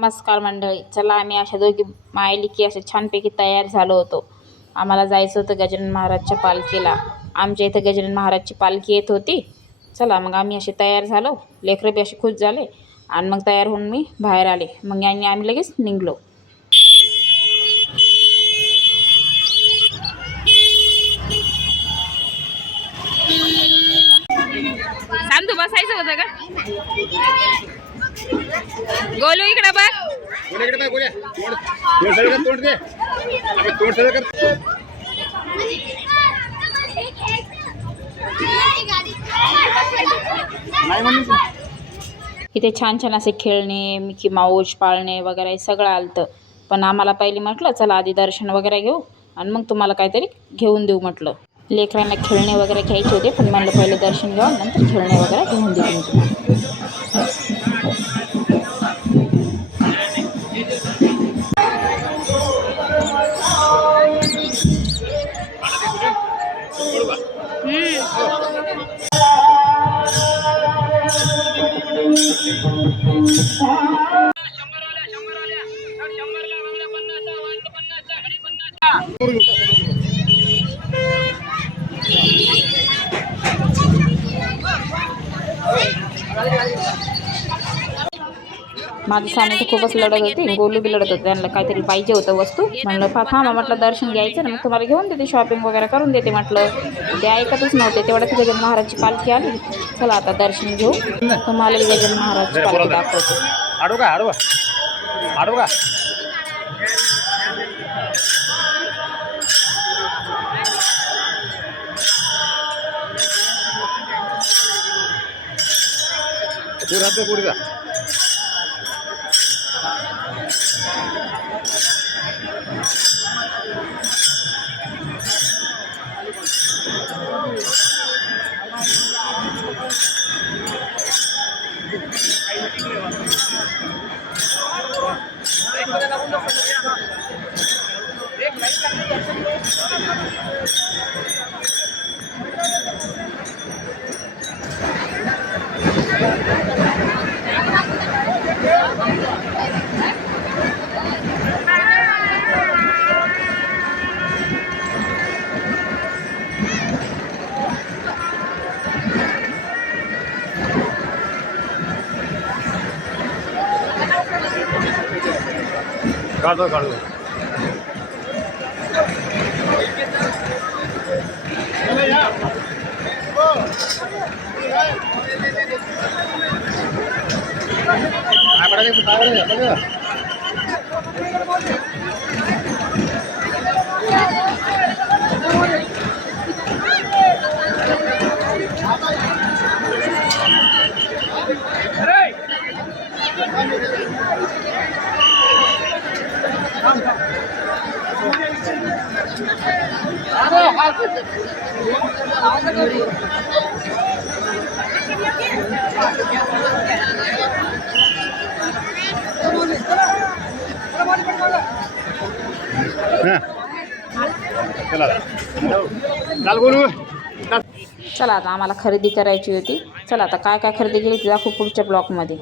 नमस्कार मंडळी. चला आम्ही अशा दोघी मायलिकी असे छानपैकी तयार झालो होतो. आम्हाला जायचं होतं गजानन महाराजच्या पालखीला. आमच्या इथं गजानन महाराजची पालखी येत होती. चला मग आम्ही असे तयार झालो. लेकरं बी असे खुश झाले आणि मग तयार होऊन मी बाहेर आले. मग आम्ही लगेच निघलो. सांतू बसायचं होतं का? गोलू इकडे बघ. इथे छान छान असे खेळणे, मिकी माऊस, पाळणे वगैरे सगळं आलतं. पण आम्हाला पहिले म्हटलं चला आधी दर्शन वगैरे घेऊ आणि मग तुम्हाला काहीतरी घेऊन देऊ म्हटलं. लेकरांना खेळणे वगैरे घ्यायचे होते, पण म्हणलं पहिले दर्शन घ्या नंतर खेळणे वगैरे घेऊन देऊ तुम्हाला. माझं सामी तर खूपच लढत होती. गोलू बी लढत होते. त्यांना काहीतरी पाहिजे होतं वस्तू. म्हणलं थांबा म्हटलं दर्शन घ्यायचं ना मग तुम्हाला घेऊन देते, शॉपिंग वगैरे करून देते म्हटलं. ते ऐकतच नव्हते. तेवढ्या ती गजानन महाराजची पालखी आली. चला आता दर्शन घेऊ, तुम्हाला गजानन महाराजची पालखी दाखवतो. काढो चला आता आम्हाला खरेदी करायची होती. चला आता काय काय खरेदी केली ती दाखवू पुढच्या ब्लॉकमध्ये.